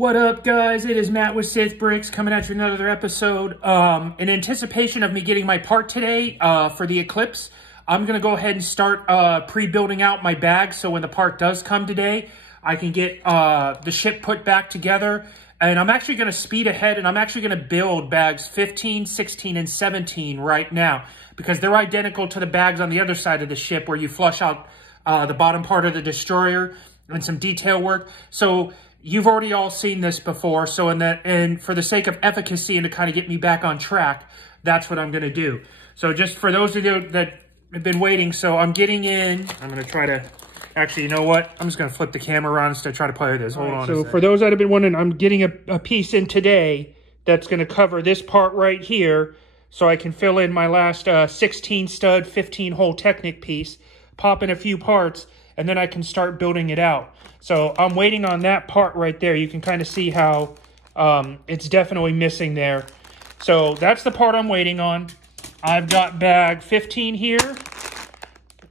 What up, guys? It is Matt with Sith Bricks coming at you with another episode. In anticipation of me getting my part today for the Eclipse, I'm going to go ahead and start pre-building out my bag so when the part does come today, I can get the ship put back together. And I'm actually going to speed ahead and I'm actually going to build bags 15, 16, and 17 right now because they're identical to the bags on the other side of the ship where you flush out the bottom part of the destroyer and some detail work. So you've already all seen this before, so and for the sake of efficacy and to kind of get me back on track, that's what I'm going to do. So just for those of you that have been waiting, so I'm getting in. I'm going to try to, actually, you know what? I'm just going to flip the camera around instead of try to play with this. Hold on. So for those that have been wondering, I'm getting a piece in today that's going to cover this part right here, so I can fill in my last 16 stud, 15 hole Technic piece, pop in a few parts, and then I can start building it out. So I'm waiting on that part right there. You can kind of see how it's definitely missing there. So that's the part I'm waiting on. I've got bag 15 here,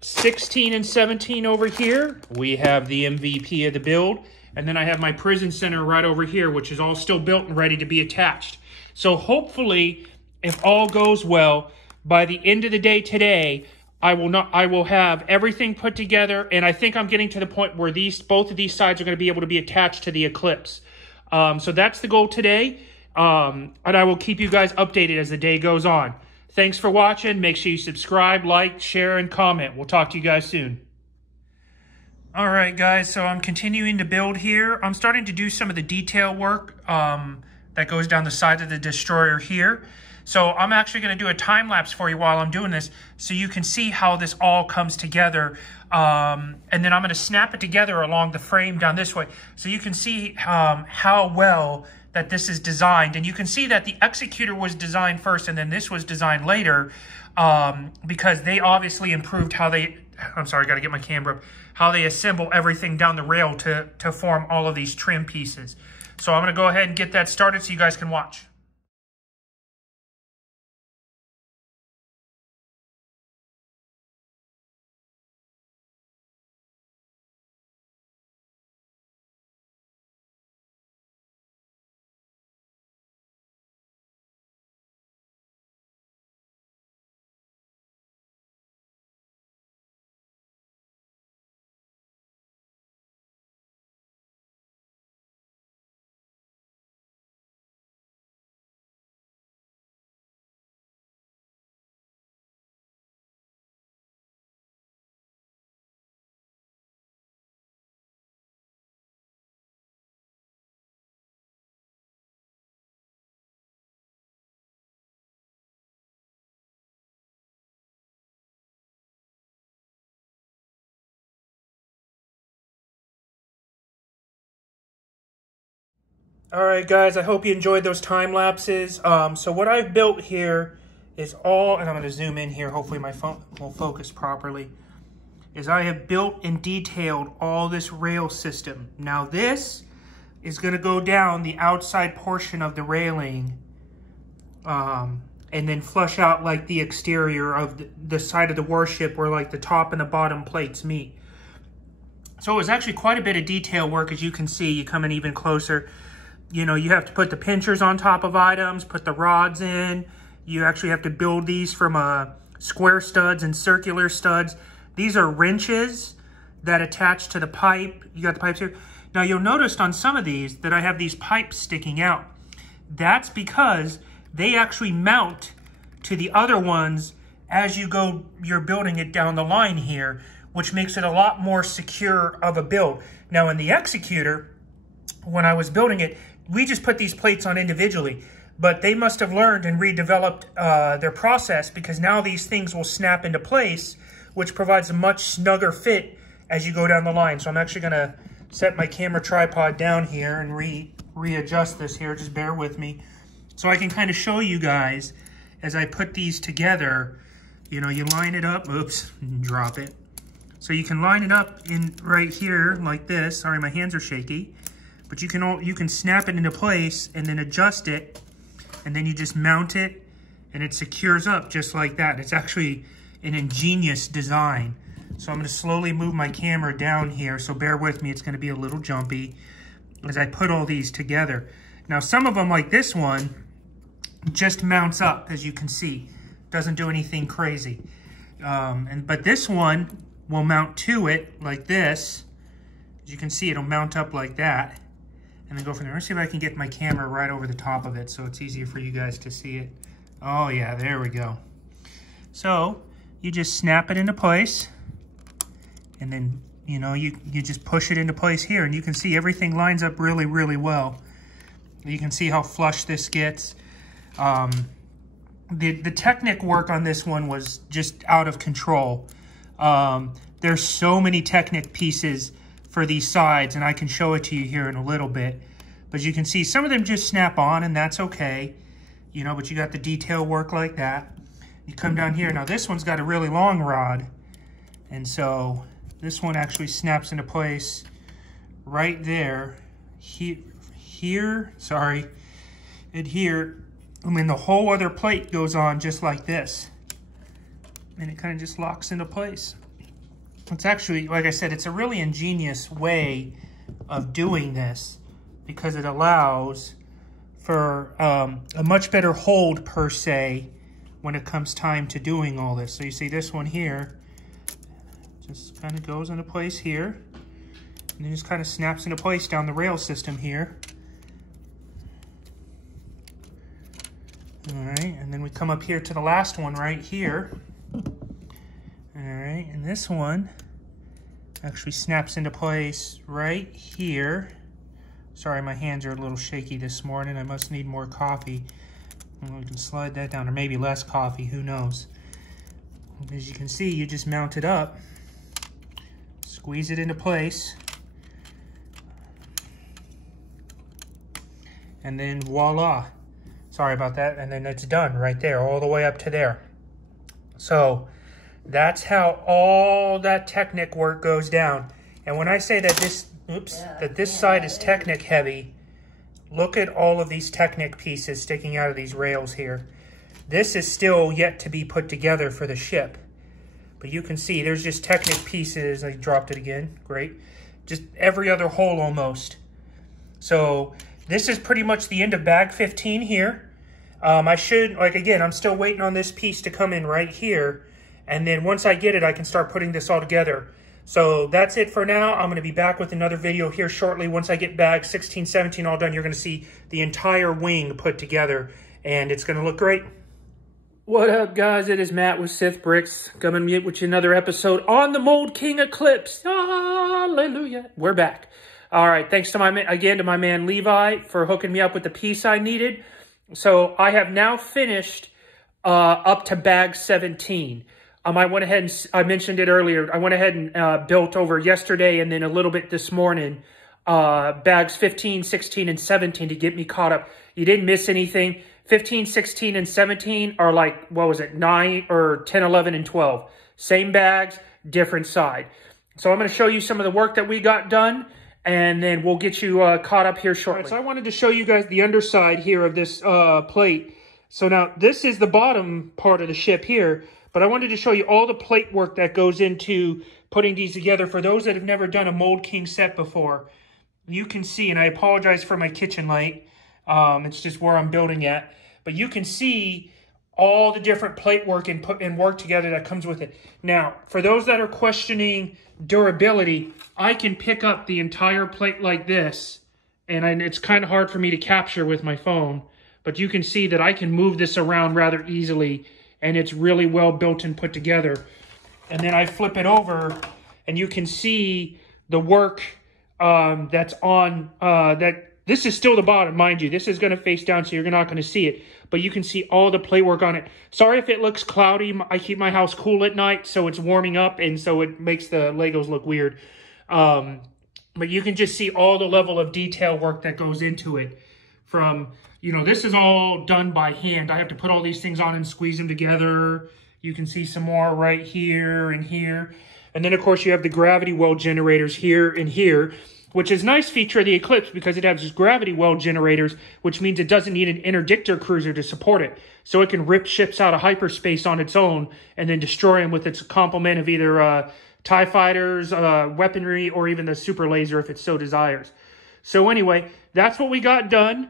16 and 17 over here. We have the MVP of the build. And then I have my prison center right over here, which is all still built and ready to be attached. So hopefully, if all goes well, by the end of the day today, I will have everything put together, and I think I'm getting to the point where both of these sides are going to be able to be attached to the Eclipse. So that's the goal today, and I will keep you guys updated as the day goes on. Thanks for watching. Make sure you subscribe, like, share, and comment. We'll talk to you guys soon. All right, guys, so I'm continuing to build here. I'm starting to do some of the detail work that goes down the side of the destroyer here. So I'm actually going to do a time lapse for you while I'm doing this so you can see how this all comes together. And then I'm going to snap it together along the frame down this way so you can see how well that this is designed. And you can see that the executor was designed first and then this was designed later because they obviously improved how they, I'm sorry, I got to get my camera up, how they assemble everything down the rail to form all of these trim pieces. So I'm going to go ahead and get that started so you guys can watch. All right, guys, I hope you enjoyed those time lapses. So what I've built here is all, and I'm going to zoom in here, hopefully my phone will focus properly, is I have built and detailed all this rail system. Now this is going to go down the outside portion of the railing and then flush out like the exterior of the side of the warship where like the top and the bottom plates meet. So it was actually quite a bit of detail work, as you can see. You come in even closer. You know, you have to put the pinchers on top of items, put the rods in. You actually have to build these from square studs and circular studs. These are wrenches that attach to the pipe. You got the pipes here. Now, you'll notice on some of these that I have these pipes sticking out. That's because they actually mount to the other ones as you're building it down the line here, which makes it a lot more secure of a build. Now, in the executor, when I was building it, we just put these plates on individually, but they must have learned and redeveloped their process because now these things will snap into place, which provides a much snugger fit as you go down the line. So I'm actually going to set my camera tripod down here and readjust this here. Just bear with me. So I can kind of show you guys as I put these together. You know, you line it up. Oops, drop it. So you can line it up in right here like this. Sorry, my hands are shaky. But you can snap it into place and then adjust it, and then you just mount it, and it secures up just like that. It's actually an ingenious design. So I'm going to slowly move my camera down here, so bear with me. It's going to be a little jumpy. as I put all these together. Now, some of them, like this one, just mounts up, as you can see. Doesn't do anything crazy. But this one will mount to it like this. As you can see, it'll mount up like that. And then go from there. Let's see if I can get my camera right over the top of it so it's easier for you guys to see it. Oh yeah, there we go. So you just snap it into place. And then, you know, you just push it into place here. And you can see everything lines up really, really well. You can see how flush this gets. The Technic work on this one was just out of control. There's so many Technic pieces for these sides, and I can show it to you here in a little bit. But you can see some of them just snap on, and that's okay. You know, but you got the detail work like that. You come down here. Now this one's got a really long rod, and so this one actually snaps into place right there. Here, sorry, and here. And then the whole other plate goes on just like this. And it kind of just locks into place. It's actually, like I said, it's a really ingenious way of doing this because it allows for a much better hold per se when it comes time to doing all this. So you see this one here just kind of goes into place here and then just kind of snaps into place down the rail system here. All right, and then we come up here to the last one right here. All right, and this one actually snaps into place right here. Sorry, my hands are a little shaky this morning. I must need more coffee. And we can slide that down, or maybe less coffee, who knows. As you can see, you just mount it up, squeeze it into place, and then voila. Sorry about that, and then it's done right there, all the way up to there. So that's how all that Technic work goes down. And when I say that this side is Technic heavy, look at all of these Technic pieces sticking out of these rails here. This is still yet to be put together for the ship. But you can see there's just Technic pieces. I dropped it again, great. Just every other hole almost. So this is pretty much the end of bag 15 here. I should, like again, I'm still waiting on this piece to come in right here. And then once I get it, I can start putting this all together. So that's it for now. I'm going to be back with another video here shortly. Once I get bag 16, 17 all done, you're going to see the entire wing put together. And it's going to look great. What up, guys? It is Matt with Sith Bricks coming with you another episode on the Mould King Eclipse. Hallelujah. We're back. All right. Thanks to my man Levi for hooking me up with the piece I needed. So I have now finished up to bag 17. I went ahead and, I mentioned it earlier, I went ahead and built over yesterday and then a little bit this morning, bags 15, 16, and 17 to get me caught up. You didn't miss anything. 15, 16, and 17 are like, what was it, 9 or 10, 11, and 12. Same bags, different side. So I'm going to show you some of the work that we got done, and then we'll get you caught up here shortly. Right, so I wanted to show you guys the underside here of this plate. So now this is the bottom part of the ship here, but I wanted to show you all the plate work that goes into putting these together. For those that have never done a Mould King set before, you can see, and I apologize for my kitchen light. It's just where I'm building at. But you can see all the different plate work and work together that comes with it. Now, for those that are questioning durability, I can pick up the entire plate like this, and it's kind of hard for me to capture with my phone, but you can see that I can move this around rather easily, and it's really well built and put together. And then I flip it over, and you can see the work that's on that. This is still the bottom, mind you. This is going to face down, so you're not going to see it. But you can see all the plate work on it. Sorry if it looks cloudy. I keep my house cool at night, so it's warming up, and so it makes the Legos look weird. But you can just see all the level of detail work that goes into it. From, you know, this is all done by hand. I have to put all these things on and squeeze them together. You can see some more right here and here. And then, of course, you have the gravity well generators here and here, which is a nice feature of the Eclipse because it has these gravity well generators, which means it doesn't need an interdictor cruiser to support it. So it can rip ships out of hyperspace on its own and then destroy them with its complement of either TIE fighters, weaponry, or even the super laser if it so desires. So anyway, that's what we got done.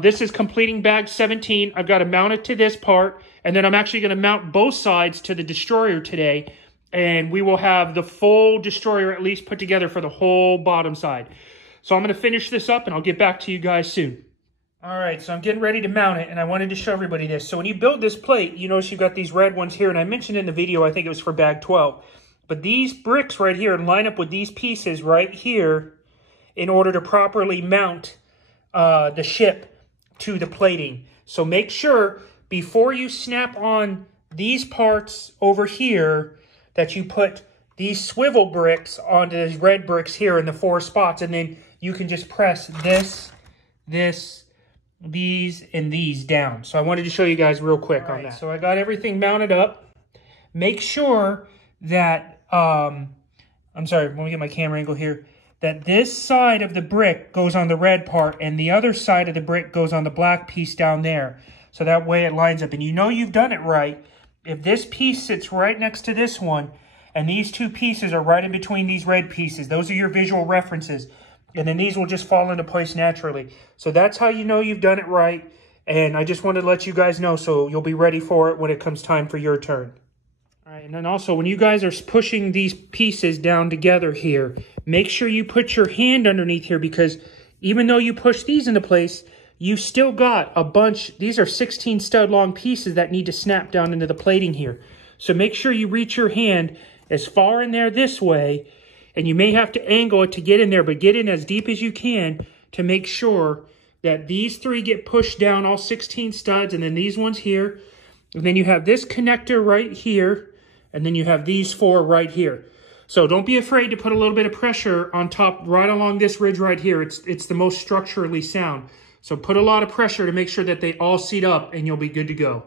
This is completing bag 17. I've got to mount it to this part, and then I'm actually going to mount both sides to the destroyer today, and we will have the full destroyer at least put together for the whole bottom side. So I'm going to finish this up, and I'll get back to you guys soon. All right, so I'm getting ready to mount it, and I wanted to show everybody this. So when you build this plate, you notice you've got these red ones here, and I mentioned in the video, I think it was for bag 12. But these bricks right here line up with these pieces right here in order to properly mount the ship to the plating. So make sure before you snap on these parts over here that you put these swivel bricks onto these red bricks here in the 4 spots, and then you can just press this, these, and these down. So I wanted to show you guys real quick on that. So I got everything mounted up. Make sure that, I'm sorry, let me get my camera angle here, that this side of the brick goes on the red part and the other side of the brick goes on the black piece down there. So that way it lines up. And you know you've done it right if this piece sits right next to this one and these 2 pieces are right in between these red pieces. Those are your visual references. And then these will just fall into place naturally. So that's how you know you've done it right. And I just wanted to let you guys know so you'll be ready for it when it comes time for your turn. All right, and then also when you guys are pushing these pieces down together here, make sure you put your hand underneath here, because even though you push these into place, you've still got a bunch. These are 16 stud long pieces that need to snap down into the plating here. So make sure you reach your hand as far in there this way, and you may have to angle it to get in there, but get in as deep as you can to make sure that these 3 get pushed down, all 16 studs, and then these ones here. And then you have this connector right here, and then you have these 4 right here. So don't be afraid to put a little bit of pressure on top right along this ridge right here. It's the most structurally sound. So put a lot of pressure to make sure that they all seat up and you'll be good to go.